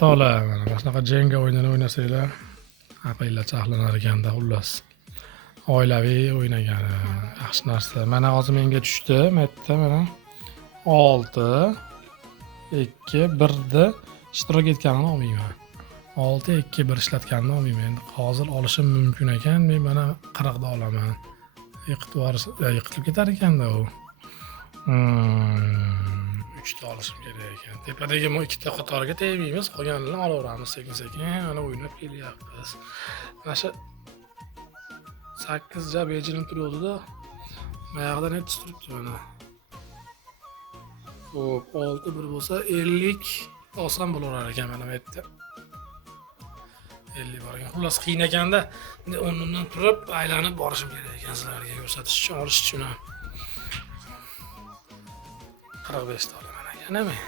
To'la mana shunaqa jenga o'yinini o'ynasanglar aqlinglar chaqlanar ekanda. Xullas oilaviy o'ynagani yaxshi narsa. Mana hozir menga tushdi bu yerda mana 6 2 1 da ishtirok etganini olmayman. 6 2 1 ishlatganini olmayman. Endi hozir olishim mumkin ekan. Men mana 40 da olaman. Yiqitib ketar ekanda u. 3 ta olishim kerak ekan. Tepadagi bu ikkita qatoriga tegmaymiz. Qolganlarini olaveramiz sekin-sekin. Mana o'ynab kelyapmiz. Mana shu 8 ja bejirim turibdi-da. Mayog'idan net turibdi mana. Xo'p, 6 1 bo'lsa 50 olsam bo'laverar ekan mana bu yerda. 50 bor ekan. Xullas qiyin ekanda, o'rnimdan turib aylanib borishim kerak ekan sizlarga ko'rsatish uchun, olish uchun ham. 45 ta olaman ekanmi?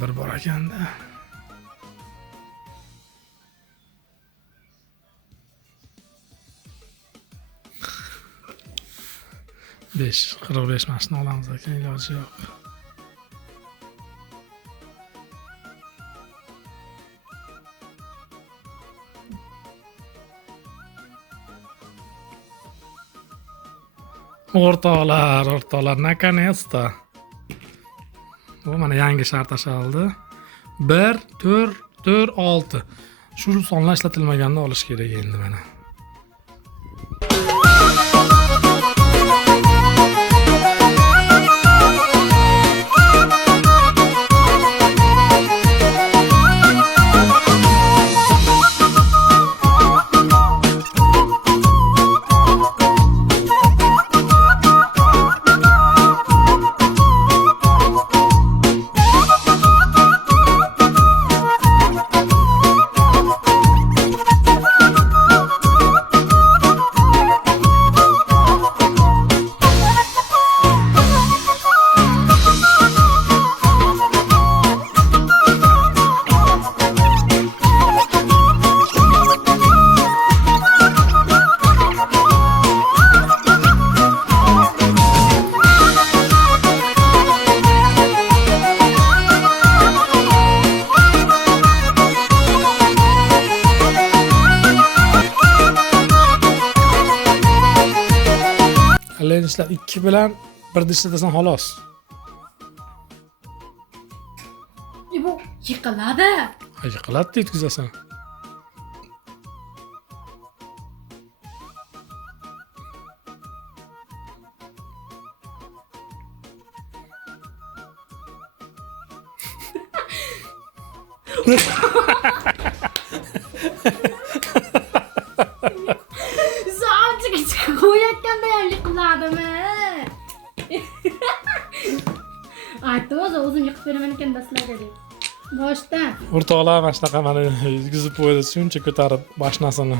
Bir bor ekanda. 45 mashina olamiz ekan, iloji yo'q. O'rtoqlar, наконец-то. Bu mana yangi shart tashaldi. 1 4 4 6. Shu sonlar ishlatilmaganda olish kerak endi mana. Ishlar 2 bilan 1 ishlatasan xolos. Bu yiqiladi. Yiqiladi yetkizasan. Qo'yayotganda ham yiqiladimi? Aytdim o'zim yiqib beraman ekan dastlabda deb. Boshdan. O'rtoqlar mana shunaqa mana yuzgizib qo'ydi, shuncha ko'tarib mashinasini.